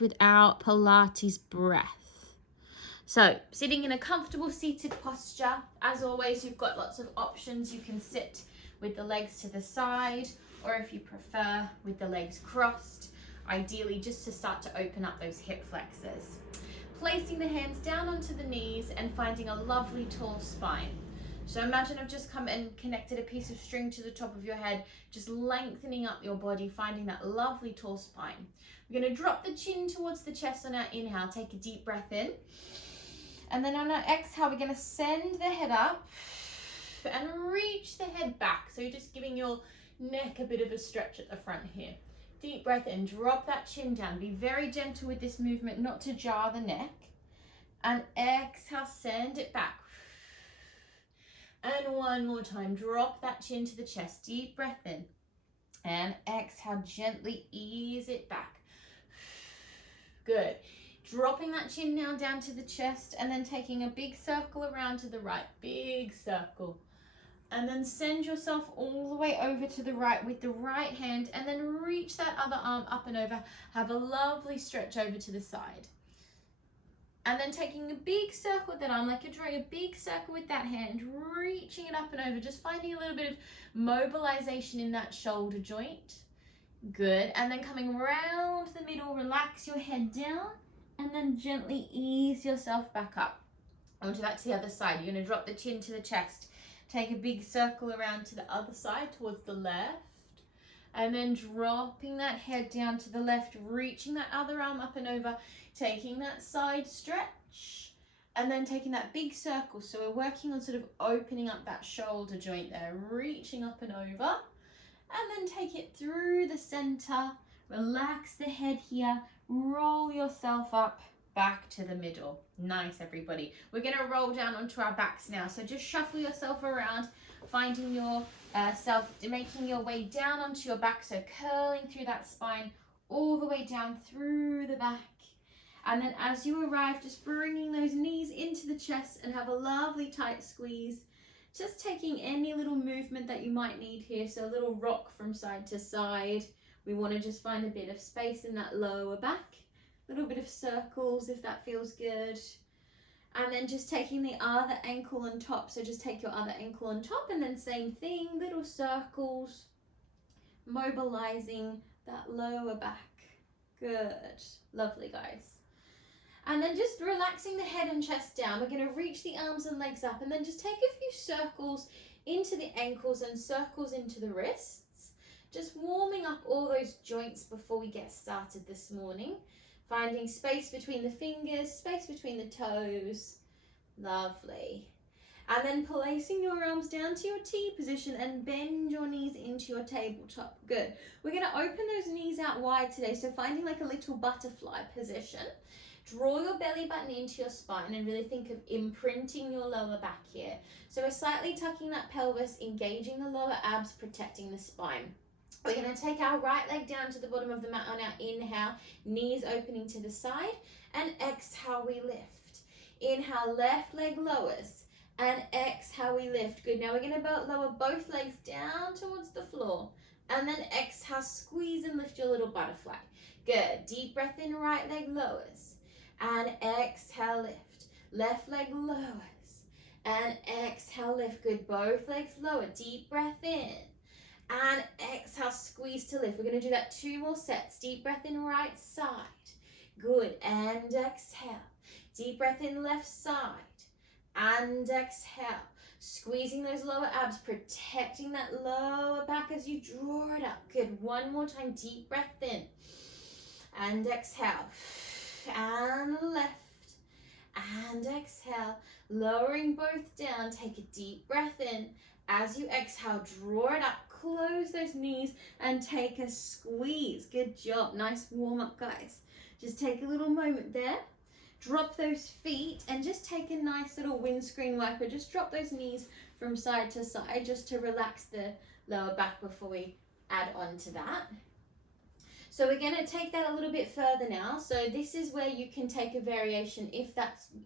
with our Pilates breath. So sitting in a comfortable seated posture. As always, you've got lots of options. You can sit with the legs to the side, or if you prefer, with the legs crossed, ideally just to start to open up those hip flexors. Placing the hands down onto the knees and finding a lovely tall spine. So imagine I've just come and connected a piece of string to the top of your head, just lengthening up your body, finding that lovely tall spine. We're going to drop the chin towards the chest on our inhale. Take a deep breath in. And then on our exhale, we're going to send the head up and reach the head back. So you're just giving your neck a bit of a stretch at the front here. Deep breath in, drop that chin down. Be very gentle with this movement, not to jar the neck. And exhale, send it back. And one more time, drop that chin to the chest. Deep breath in. And exhale, gently ease it back. Good. Dropping that chin now down to the chest and then taking a big circle around to the right. Big circle. And then send yourself all the way over to the right with the right hand and then reach that other arm up and over. Have a lovely stretch over to the side. And then taking a big circle with that arm, like you're drawing a big circle with that hand, reaching it up and over, just finding a little bit of mobilization in that shoulder joint. Good. And then coming around the middle, relax your head down and then gently ease yourself back up. Onto that to the other side. You're going to drop the chin to the chest. Take a big circle around to the other side towards the left. And then dropping that head down to the left, reaching that other arm up and over, taking that side stretch, and then taking that big circle. So we're working on sort of opening up that shoulder joint there, reaching up and over, and then take it through the center, relax the head here, roll yourself up, back to the middle. Nice, everybody. We're going to roll down onto our backs now. So just shuffle yourself around, finding your making your way down onto your back. So curling through that spine, all the way down through the back. And then as you arrive, just bringing those knees into the chest and have a lovely tight squeeze. Just taking any little movement that you might need here. So a little rock from side to side. We want to just find a bit of space in that lower back. A little bit of circles if that feels good. And then just taking the other ankle on top. So just take your other ankle on top and then same thing, little circles, mobilizing that lower back. Good. Lovely, guys. And then just relaxing the head and chest down. We're going to reach the arms and legs up and then just take a few circles into the ankles and circles into the wrists. Just warming up all those joints before we get started this morning. Finding space between the fingers, space between the toes. Lovely. And then placing your arms down to your T position and bend your knees into your tabletop. Good. We're going to open those knees out wide today. So finding like a little butterfly position. Draw your belly button into your spine and really think of imprinting your lower back here. So we're slightly tucking that pelvis, engaging the lower abs, protecting the spine. We're going to take our right leg down to the bottom of the mat on our inhale, knees opening to the side, and exhale, we lift. Inhale, left leg lowers, and exhale, we lift. Good. Now we're going to lower both legs down towards the floor, and then exhale, squeeze and lift your little butterfly. Good. Deep breath in, right leg lowers, and exhale, lift. Left leg lowers, and exhale, lift. Good. Both legs lower. Deep breath in. And exhale, squeeze to lift. We're going to do that 2 more sets. Deep breath in, right side. Good. And exhale. Deep breath in, left side. And exhale. Squeezing those lower abs, protecting that lower back as you draw it up. Good. 1 more time. Deep breath in. And exhale. And left. And exhale. Lowering both down. Take a deep breath in. As you exhale, draw it up, close those knees and take a squeeze. Good job. Nice warm up, guys. Just take a little moment there. Drop those feet and just take a nice little windscreen wiper. Just drop those knees from side to side just to relax the lower back before we add on to that. So we're going to take that a little bit further now. So this is where you can take a variation if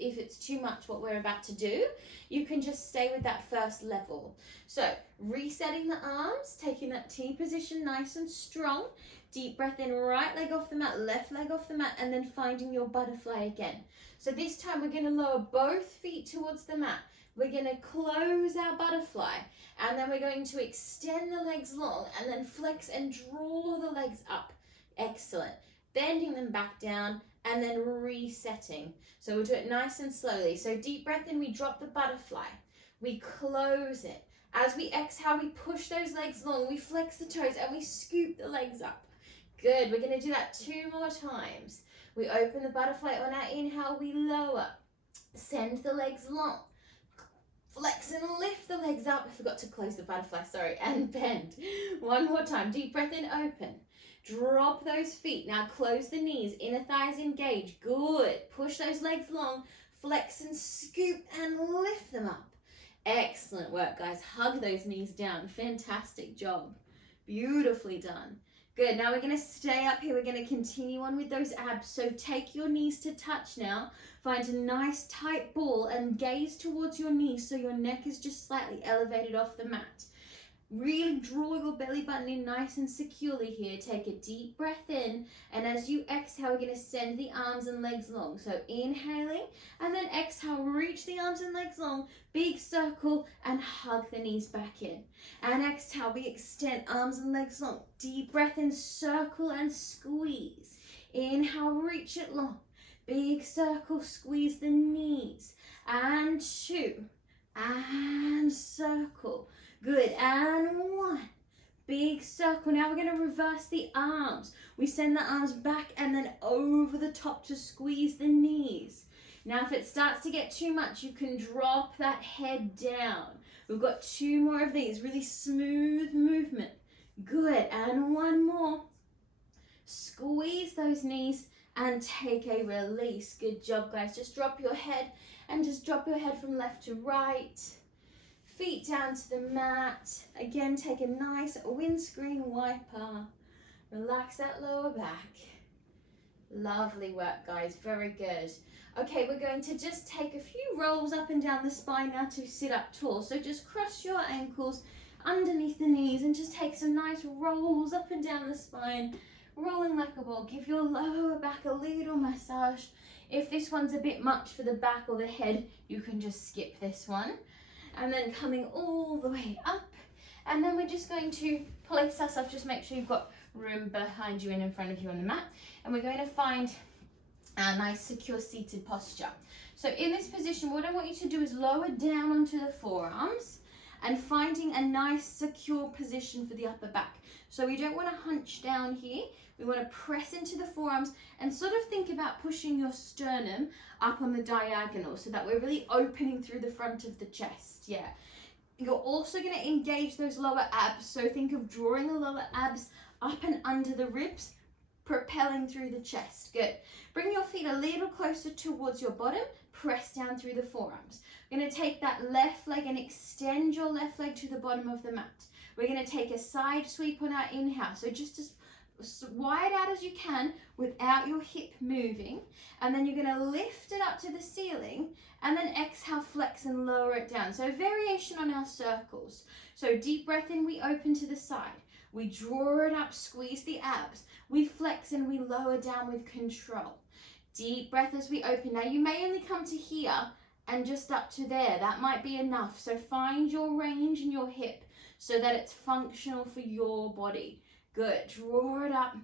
it's too much what we're about to do. You can just stay with that first level. So resetting the arms, taking that T position nice and strong. Deep breath in, right leg off the mat, left leg off the mat, and then finding your butterfly again. So this time we're going to lower both feet towards the mat. We're going to close our butterfly, and then we're going to extend the legs long and then flex and draw the legs up. Excellent. Bending them back down and then resetting. So we'll do it nice and slowly. So deep breath in, we drop the butterfly. We close it. As we exhale, we push those legs long. We flex the toes and we scoop the legs up. Good. We're going to do that 2 more times. We open the butterfly on our inhale. We lower. Send the legs long. Flex and lift the legs up. I forgot to close the butterfly, sorry. And bend. 1 more time. Deep breath in, open. Drop those feet. Now close the knees. Inner thighs engage. Good. Push those legs long. Flex and scoop and lift them up. Excellent work, guys. Hug those knees down. Fantastic job. Beautifully done. Good. Now we're going to stay up here. We're going to continue on with those abs. So take your knees to touch now. Find a nice tight ball and gaze towards your knees so your neck is just slightly elevated off the mat. Really draw your belly button in nice and securely here. Take a deep breath in, and as you exhale, we're going to send the arms and legs long. So inhaling, and then exhale, reach the arms and legs long, big circle, and hug the knees back in. And exhale, we extend arms and legs long. Deep breath in, circle and squeeze. Inhale, reach it long. Big circle, squeeze the knees. And 2, and circle. Good, and 1. Big circle. Now we're going to reverse the arms. We send the arms back and then over the top to squeeze the knees. Now if it starts to get too much, you can drop that head down. We've got 2 more of these. Really smooth movement. Good, and 1 more. Squeeze those knees and take a release. Good job, guys. Just drop your head and just drop your head from left to right. Feet down to the mat. Again, take a nice windscreen wiper. Relax that lower back. Lovely work, guys. Very good. Okay, we're going to just take a few rolls up and down the spine now to sit up tall. So just cross your ankles underneath the knees and just take some nice rolls up and down the spine, rolling like a ball. Give your lower back a little massage. If this one's a bit much for the back or the head, you can just skip this one. And then coming all the way up. And then we're just going to place ourselves, just make sure you've got room behind you and in front of you on the mat. And we're going to find a nice secure seated posture. So in this position, what I want you to do is lower down onto the forearms and finding a nice secure position for the upper back. So we don't want to hunch down here. We want to press into the forearms and sort of think about pushing your sternum up on the diagonal so that we're really opening through the front of the chest. Yeah. You're also going to engage those lower abs. So think of drawing the lower abs up and under the ribs, propelling through the chest. Good. Bring your feet a little closer towards your bottom. Press down through the forearms. We're going to take that left leg and extend your left leg to the bottom of the mat. We're going to take a side sweep on our inhale. So just as wide out as you can without your hip moving, and then you're going to lift it up to the ceiling and then exhale, flex and lower it down. So variation on our circles. So deep breath in, we open to the side, we draw it up, squeeze the abs, we flex and we lower down with control. Deep breath as we open. Now you may only come to here and just up to there, that might be enough. So find your range in your hip so that it's functional for your body. Good, draw it up,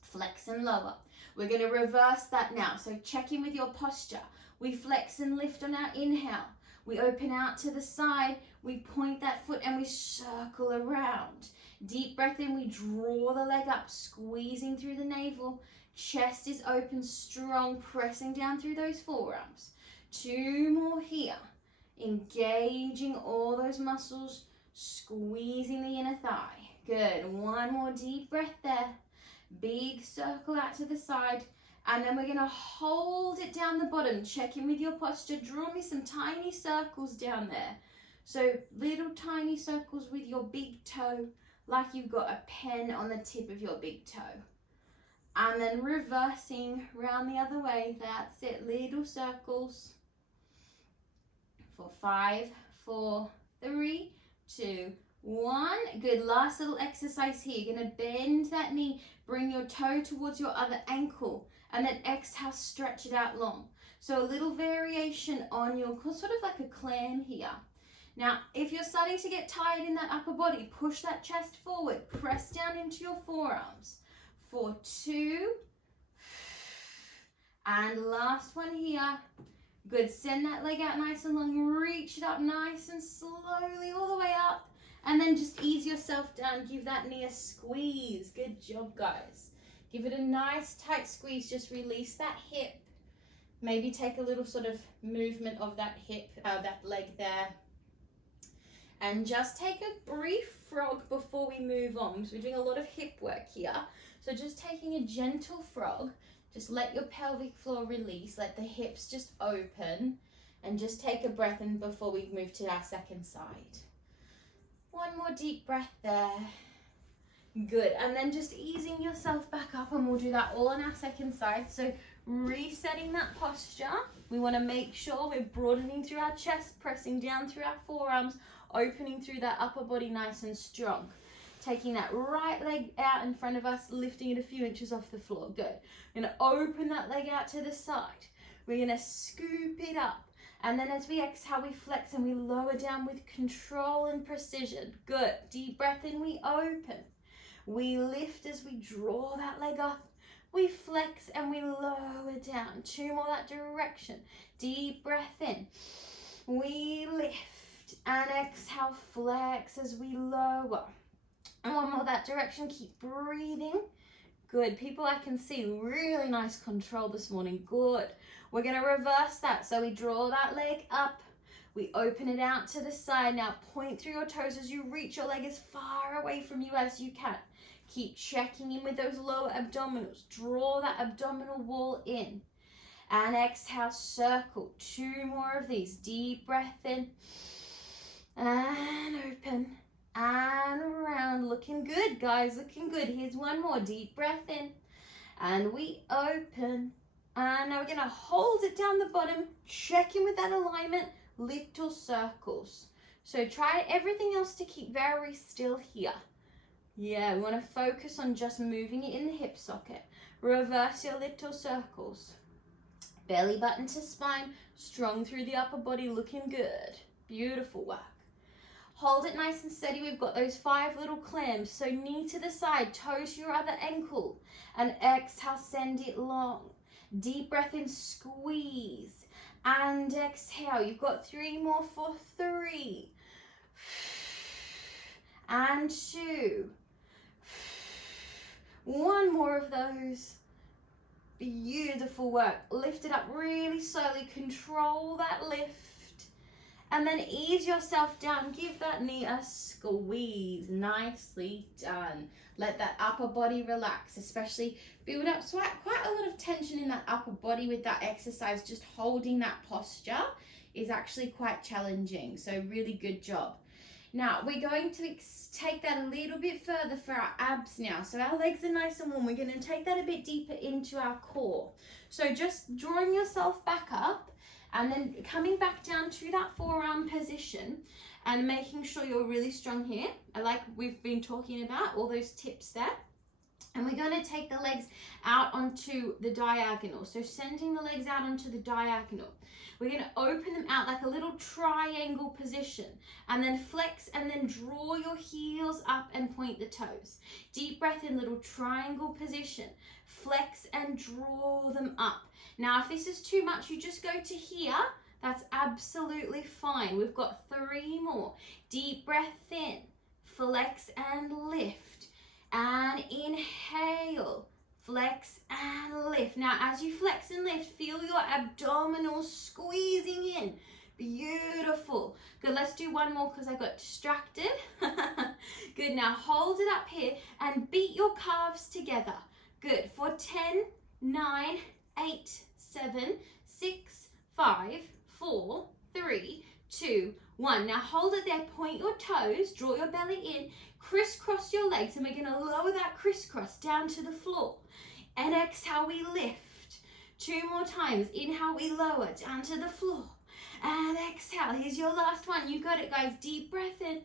flex and lower. We're going to reverse that now. So check in with your posture. We flex and lift on our inhale. We open out to the side, we point that foot and we circle around. Deep breath in, we draw the leg up, squeezing through the navel. Chest is open, strong, pressing down through those forearms. 2 more here. Engaging all those muscles, squeezing the inner thigh. Good, 1 more deep breath there. Big circle out to the side. And then we're going to hold it down the bottom. Check in with your posture. Draw me some tiny circles down there. So little tiny circles with your big toe, like you've got a pen on the tip of your big toe. And then reversing round the other way. That's it, little circles. For 5, 4, 3, 2, 1. Good, last little exercise here. You're gonna bend that knee, bring your toe towards your other ankle, and then exhale, stretch it out long. So a little variation on your, sort of like a clam here. Now, if you're starting to get tired in that upper body, push that chest forward, press down into your forearms. For 2, and last one here. Good, send that leg out nice and long, reach it up nice and slowly all the way up, and then just ease yourself down, give that knee a squeeze. Good job, guys. Give it a nice tight squeeze, just release that hip. Maybe take a little sort of movement of that hip, that leg there. And just take a brief frog before we move on. So we're doing a lot of hip work here. So just taking a gentle frog, just let your pelvic floor release, let the hips just open, and just take a breath in before we move to our second side. One more deep breath there. Good, and then just easing yourself back up, and we'll do that all on our second side. So resetting that posture, we want to make sure we're broadening through our chest, pressing down through our forearms, opening through that upper body nice and strong. Taking that right leg out in front of us, lifting it a few inches off the floor. Good. We're going to open that leg out to the side. We're going to scoop it up. And then as we exhale, we flex and we lower down with control and precision. Good. Deep breath in, we open. We lift as we draw that leg up. We flex and we lower down. 2 more that direction. Deep breath in. We lift and exhale, flex as we lower. And 1 more that direction, keep breathing. Good, people I can see, really nice control this morning, good. We're gonna reverse that, so we draw that leg up, we open it out to the side. Now point through your toes as you reach your leg as far away from you as you can. Keep checking in with those lower abdominals, draw that abdominal wall in. And exhale, circle, 2 more of these, deep breath in, and open. And around, looking good, guys, looking good. Here's 1 more, deep breath in, and we open. And now we're gonna hold it down the bottom, check in with that alignment, little circles. So try everything else to keep very still here. Yeah, we wanna focus on just moving it in the hip socket. Reverse your little circles. Belly button to spine, strong through the upper body, looking good. Beautiful work. Hold it nice and steady. We've got those 5 little clams. So knee to the side, toe to your other ankle. And exhale, send it long. Deep breath in, squeeze. And exhale. You've got 3 more for 3. And 2. 1 more of those. Beautiful work. Lift it up really slowly. Control that lift. And then ease yourself down. Give that knee a squeeze. Nicely done. Let that upper body relax, especially build up quite a lot of tension in that upper body with that exercise. Just holding that posture is actually quite challenging. So really good job. Now we're going to take that a little bit further for our abs now. So our legs are nice and warm. We're going to take that a bit deeper into our core. So just drawing yourself back up, and then coming back down to that forearm position and making sure you're really strong here. Like we've been talking about, all those tips there. And we're going to take the legs out onto the diagonal. So sending the legs out onto the diagonal. We're going to open them out like a little triangle position. And then flex and then draw your heels up and point the toes. Deep breath in, little triangle position. Flex and draw them up. Now, if this is too much, you just go to here. That's absolutely fine. We've got 3 more. Deep breath in, flex and lift. And inhale, flex and lift. Now, as you flex and lift, feel your abdominals squeezing in. Beautiful. Good, let's do 1 more because I got distracted. Good, now hold it up here and beat your calves together. Good, for 10, 9, 8, 7, 6, 5, 4, 3, 2, 1. Now hold it there, point your toes, draw your belly in, crisscross your legs, and we're going to lower that crisscross down to the floor. And exhale, we lift. 2 more times. Inhale, we lower down to the floor. And exhale. Here's your last one. You got it, guys. Deep breath in.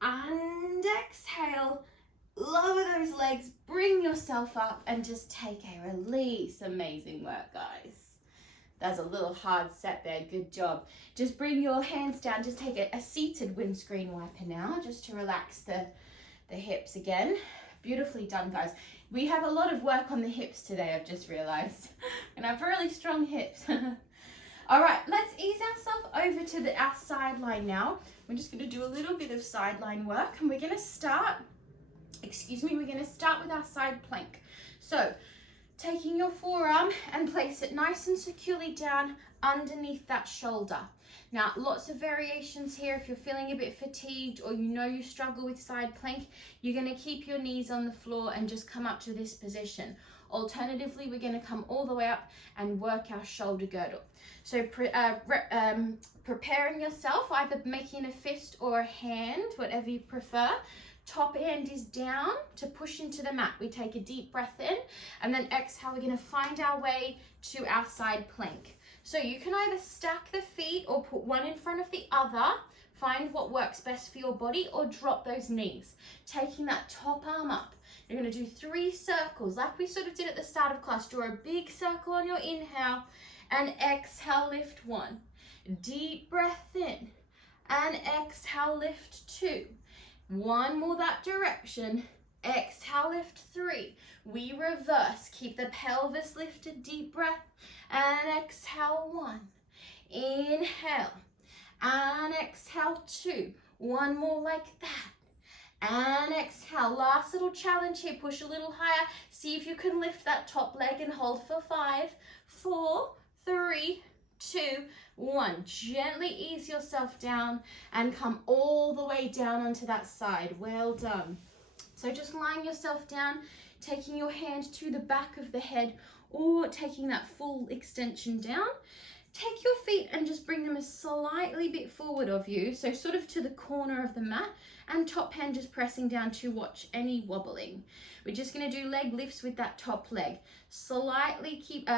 And exhale. Lower those legs. Bring yourself up and just take a release. Amazing work, guys. That's a little hard set there. Good job. Just bring your hands down. Just take a seated windscreen wiper now, just to relax the hips again. Beautifully done, guys. We have a lot of work on the hips today, I've just realized. And I have really strong hips. All right, let's ease ourselves over to our sideline now. We're just going to do a little bit of sideline work, and we're going to start, we're going to start with our side plank. So, taking your forearm and place it nice and securely down underneath that shoulder. Now, lots of variations here. If you're feeling a bit fatigued or you know you struggle with side plank, you're going to keep your knees on the floor and just come up to this position. Alternatively, we're going to come all the way up and work our shoulder girdle. So preparing yourself, either making a fist or a hand, whatever you prefer. Top hand is down to push into the mat. We take a deep breath in, and then exhale, we're going to find our way to our side plank. So you can either stack the feet or put one in front of the other. Find what works best for your body, or drop those knees. Taking that top arm up. You're going to do 3 circles like we sort of did at the start of class. Draw a big circle on your inhale, and exhale, lift 1. Deep breath in, and exhale, lift 2. 1 more that direction. Exhale, lift 3. We reverse. Keep the pelvis lifted. Deep breath. And exhale, 1. Inhale. And exhale, 2. 1 more like that. And exhale. Last little challenge here. Push a little higher. See if you can lift that top leg and hold for 5, 4, 3, 2, 1. Gently ease yourself down and come all the way down onto that side. Well done. So just lying yourself down, taking your hand to the back of the head, or taking that full extension down. Take your feet and just bring them a slightly bit forward of you, so sort of to the corner of the mat, and top hand just pressing down to watch any wobbling. We're just going to do leg lifts with that top leg. Slightly keep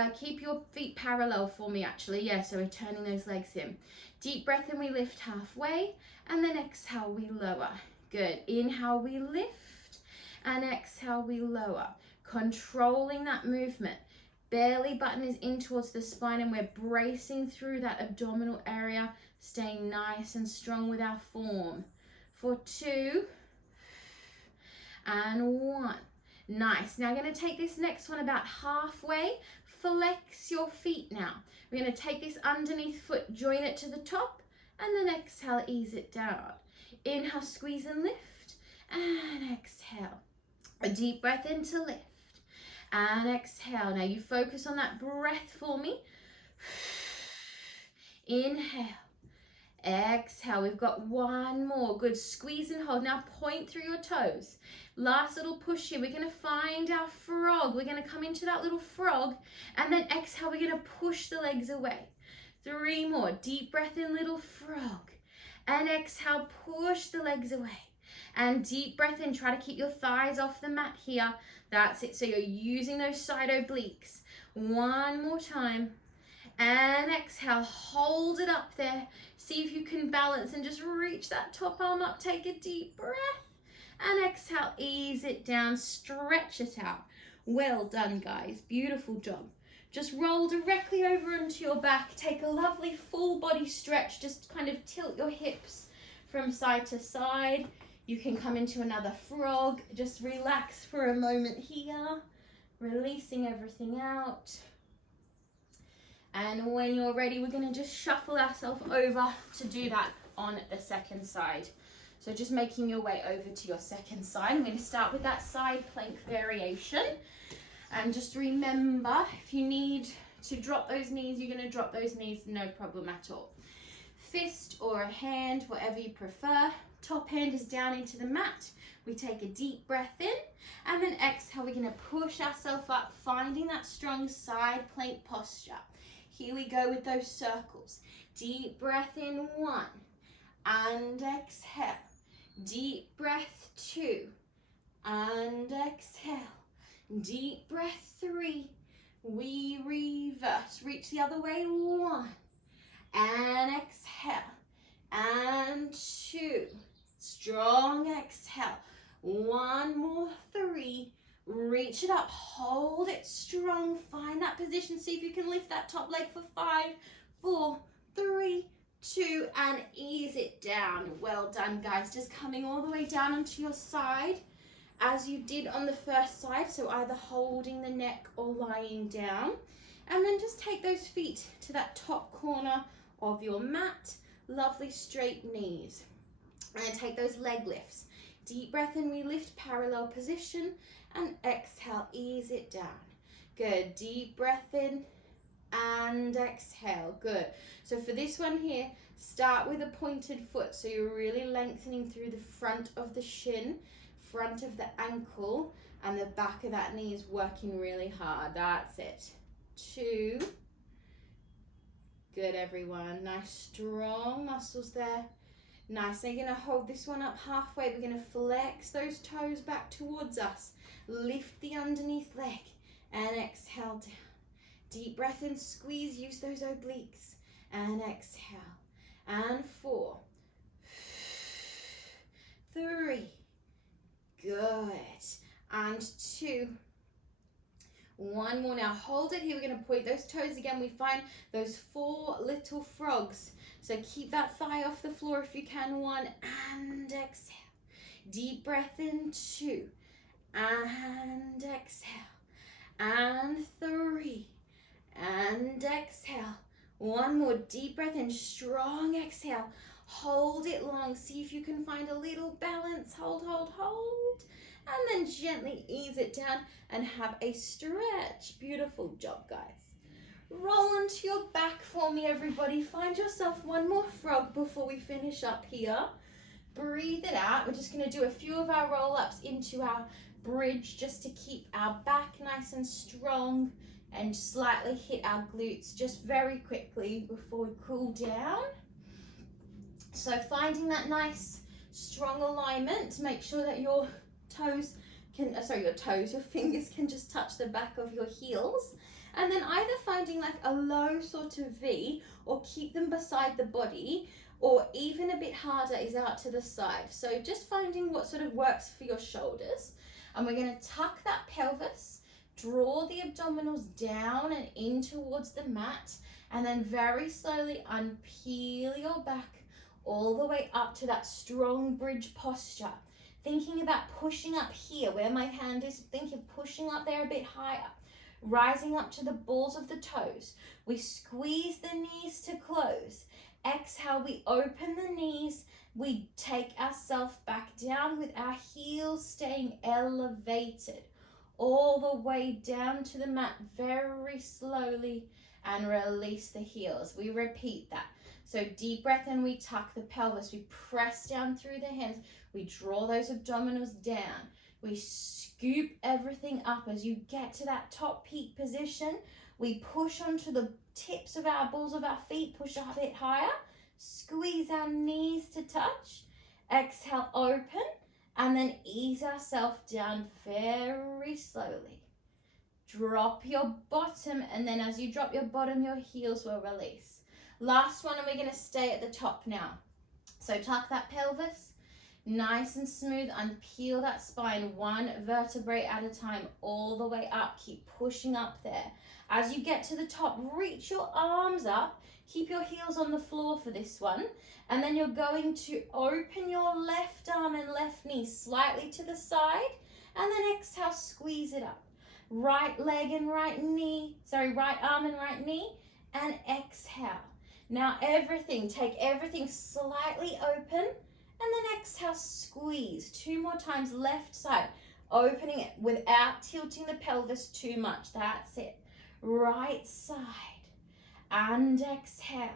your feet parallel for me, actually. Yeah, so we're turning those legs in. Deep breath in, we lift halfway, and then exhale, we lower. Good. Inhale, we lift, and exhale, we lower. Controlling that movement. Belly button is in towards the spine, and we're bracing through that abdominal area, staying nice and strong with our form. For 2 and 1. Nice. Now I'm going to take this next one about halfway. Flex your feet now. We're going to take this underneath foot, join it to the top, and then exhale, ease it down. Inhale, squeeze and lift, and exhale. A deep breath in to lift. And exhale. Now you focus on that breath for me. Inhale. Exhale. We've got 1 more. Good. Squeeze and hold. Now point through your toes. Last little push here. We're going to find our frog. We're going to come into that little frog. And then exhale. We're going to push the legs away. 3 more. Deep breath in, little frog. And exhale. Push the legs away. And deep breath in. Try to keep your thighs off the mat here. That's it. So you're using those side obliques. 1 more time. And exhale. Hold it up there. See if you can balance and just reach that top arm up. Take a deep breath. And exhale. Ease it down. Stretch it out. Well done, guys. Beautiful job. Just roll directly over onto your back. Take a lovely full body stretch. Just kind of tilt your hips from side to side. You can come into another frog. Just relax for a moment here, releasing everything out. And when you're ready, we're going to just shuffle ourselves over to do that on the second side. So just making your way over to your second side. I'm going to start with that side plank variation. And just remember, if you need to drop those knees, you're going to drop those knees, no problem at all. Fist or a hand, whatever you prefer. Top hand is down into the mat. We take a deep breath in, and then exhale. We're going to push ourselves up, finding that strong side plank posture. Here we go with those circles. Deep breath in, 1, and exhale. Deep breath, 2, and exhale. Deep breath, 3. We reverse. Reach the other way, 1. And exhale. And 2. Strong exhale. 1 more, 3. Reach it up. Hold it strong. Find that position. See if you can lift that top leg for 5, 4, 3, 2, and ease it down. Well done, guys. Just coming all the way down onto your side as you did on the first side. So either holding the neck or lying down. And then just take those feet to that top corner of your mat. Lovely straight knees. And take those leg lifts. Deep breath in, we lift, parallel position. And exhale, ease it down. Good. Deep breath in and exhale. Good. So for this one here, start with a pointed foot. So you're really lengthening through the front of the shin, front of the ankle, and the back of that knee is working really hard. That's it. 2. Good, everyone. Nice strong muscles there. Nice. Now you're going to hold this one up halfway. We're going to flex those toes back towards us. Lift the underneath leg and exhale down. Deep breath in, squeeze, use those obliques. And exhale. And 4. 3. Good. And 2. 1 more. Now hold it here. We're going to point those toes again. We find those 4 little frogs. So keep that thigh off the floor if you can. 1 and exhale. Deep breath in. 2 and exhale. And 3 and exhale. 1 more. Deep breath in. Strong exhale. Hold it long. See if you can find a little balance. Hold, hold, hold. And then gently ease it down and have a stretch. Beautiful job, guys. Roll onto your back for me, everybody. Find yourself 1 more frog before we finish up here. Breathe it out. We're just going to do a few of our roll-ups into our bridge just to keep our back nice and strong and slightly hit our glutes just very quickly before we cool down. So finding that nice strong alignment, make sure that your toes can, your fingers can just touch the back of your heels. And then either finding like a low sort of V or keep them beside the body, or even a bit harder is out to the side. So just finding what sort of works for your shoulders. And we're going to tuck that pelvis, draw the abdominals down and in towards the mat, and then very slowly unpeel your back all the way up to that strong bridge posture. Thinking about pushing up here where my hand is, think of pushing up there a bit higher, rising up to the balls of the toes. We squeeze the knees to close. Exhale, we open the knees. We take ourselves back down with our heels staying elevated all the way down to the mat very slowly, and release the heels. We repeat that. So deep breath in, we tuck the pelvis, we press down through the hands, we draw those abdominals down, we scoop everything up as you get to that top peak position. We push onto the tips of our balls of our feet, push a bit higher, squeeze our knees to touch, exhale, open, and then ease ourselves down very slowly. Drop your bottom, and then as you drop your bottom, your heels will release. Last one, and we're going to stay at the top now. So tuck that pelvis, nice and smooth, unpeel that spine 1 vertebrae at a time all the way up. Keep pushing up there. As you get to the top, reach your arms up. Keep your heels on the floor for this one. And then you're going to open your left arm and left knee slightly to the side. And then exhale, squeeze it up. Right leg and right arm and right knee. And exhale. Now take everything slightly open. And then exhale, squeeze. 2 more times, left side. Opening it without tilting the pelvis too much. That's it. Right side. And exhale.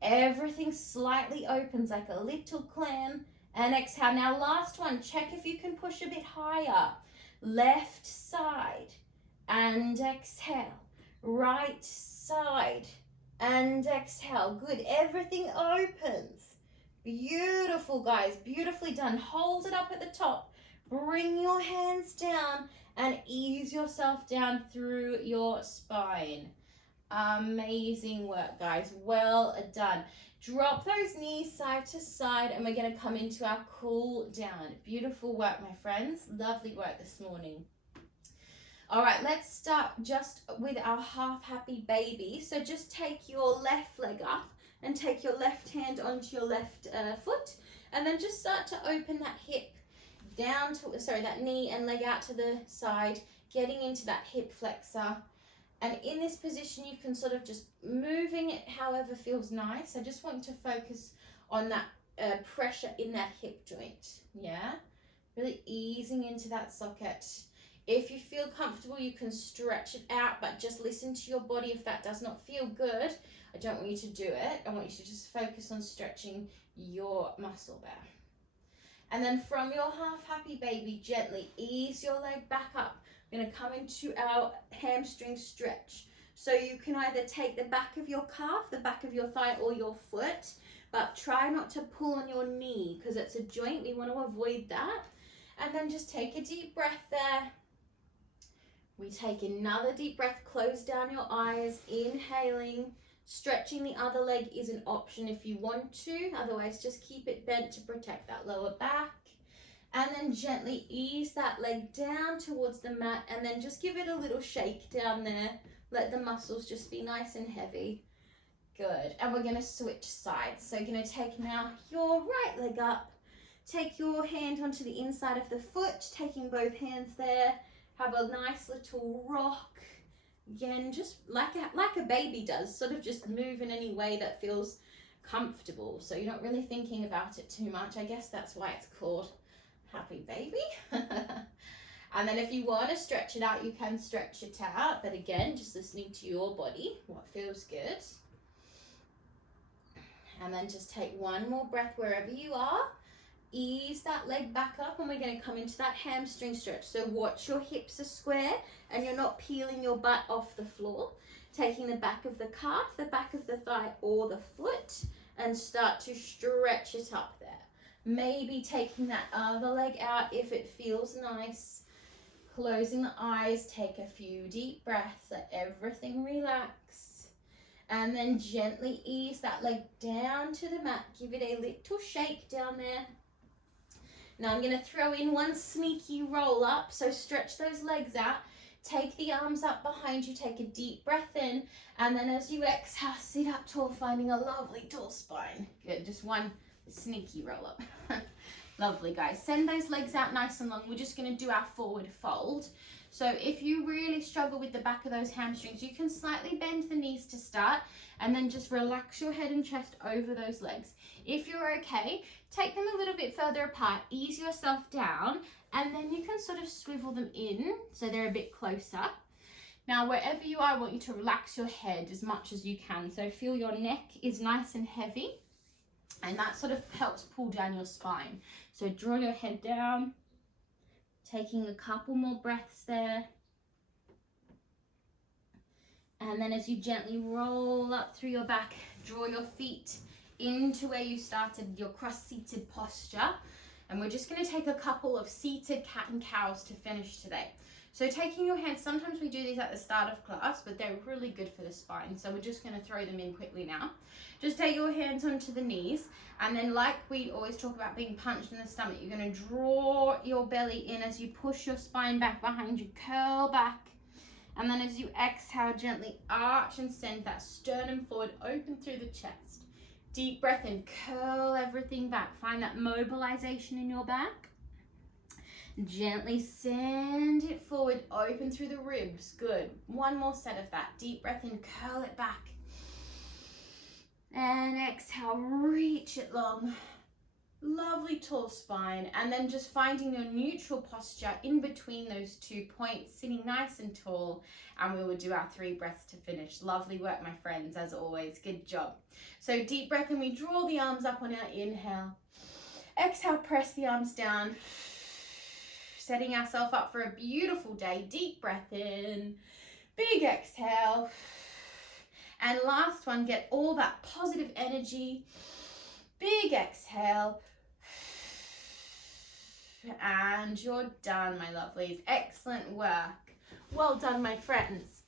Everything slightly opens like a little clam. And exhale. Now last one. Check if you can push a bit higher. Left side. And exhale. Right side. And exhale. Good. Everything opens. Beautiful, guys. Beautifully done. Hold it up at the top. Bring your hands down and ease yourself down through your spine. Amazing work, guys. Well done. Drop those knees side to side and we're going to come into our cool down. Beautiful work, my friends. Lovely work this morning. All right, let's start just with our half happy baby. So just take your left leg up and take your left hand onto your left foot, and then just start to open that hip down to, that knee and leg out to the side, getting into that hip flexor. And in this position, you can sort of just moving it however feels nice. I just want you to focus on that pressure in that hip joint, yeah? Really easing into that socket. If you feel comfortable, you can stretch it out, but just listen to your body. If that does not feel good, I don't want you to do it. I want you to just focus on stretching your muscle there. And then from your half happy baby, gently ease your leg back up. We're going to come into our hamstring stretch. So you can either take the back of your calf, the back of your thigh, or your foot, but try not to pull on your knee because it's a joint. We want to avoid that. And then just take a deep breath there. We take another deep breath, close down your eyes, inhaling. Stretching the other leg is an option if you want to, otherwise just keep it bent to protect that lower back. And then gently ease that leg down towards the mat and then just give it a little shake down there. Let the muscles just be nice and heavy. Good. And we're going to switch sides. So you're going to take now your right leg up. Take your hand onto the inside of the foot, taking both hands there. Have a nice little rock. Again, just like a baby does, sort of just move in any way that feels comfortable. So you're not really thinking about it too much. I guess that's why it's called happy baby. And then if you want to stretch it out, you can stretch it out. But again, just listening to your body, what feels good. And then just take one more breath wherever you are. Ease that leg back up and we're going to come into that hamstring stretch. So watch your hips are square and you're not peeling your butt off the floor. Taking the back of the calf, the back of the thigh or the foot and start to stretch it up there. Maybe taking that other leg out if it feels nice. Closing the eyes, take a few deep breaths, let everything relax. And then gently ease that leg down to the mat. Give it a little shake down there. Now I'm going to throw in one sneaky roll up, so stretch those legs out, take the arms up behind you, take a deep breath in, and then as you exhale, sit up tall, finding a lovely tall spine. Good, just one sneaky roll up. Lovely, guys. Send those legs out nice and long. We're just going to do our forward fold. So if you really struggle with the back of those hamstrings, you can slightly bend the knees to start and then just relax your head and chest over those legs. If you're okay, take them a little bit further apart, ease yourself down, and then you can sort of swivel them in so they're a bit closer. Now, wherever you are, I want you to relax your head as much as you can. So feel your neck is nice and heavy, and that sort of helps pull down your spine. So draw your head down, taking a couple more breaths there. And then as you gently roll up through your back, draw your feet into where you started, your cross-seated posture. And we're just going to take a couple of seated cat and cows to finish today. So taking your hands, sometimes we do these at the start of class, but they're really good for the spine. So we're just going to throw them in quickly now. Just take your hands onto the knees. And then like we always talk about being punched in the stomach, you're going to draw your belly in as you push your spine back behind you, curl back. And then as you exhale, gently arch and send that sternum forward, open through the chest. Deep breath in, curl everything back. Find that mobilization in your back. Gently send it forward, open through the ribs. Good. One more set of that. Deep breath in, curl it back. And exhale, reach it long. Lovely tall spine. And then just finding your neutral posture in between those 2 points, sitting nice and tall. And we will do our 3 breaths to finish. Lovely work, my friends, as always. Good job. So deep breath, and we draw the arms up on our inhale. Exhale, press the arms down. Setting ourselves up for a beautiful day. Deep breath in. Big exhale. And last one, get all that positive energy. Big exhale. and you're done, my lovelies. Excellent work. Well done, my friends.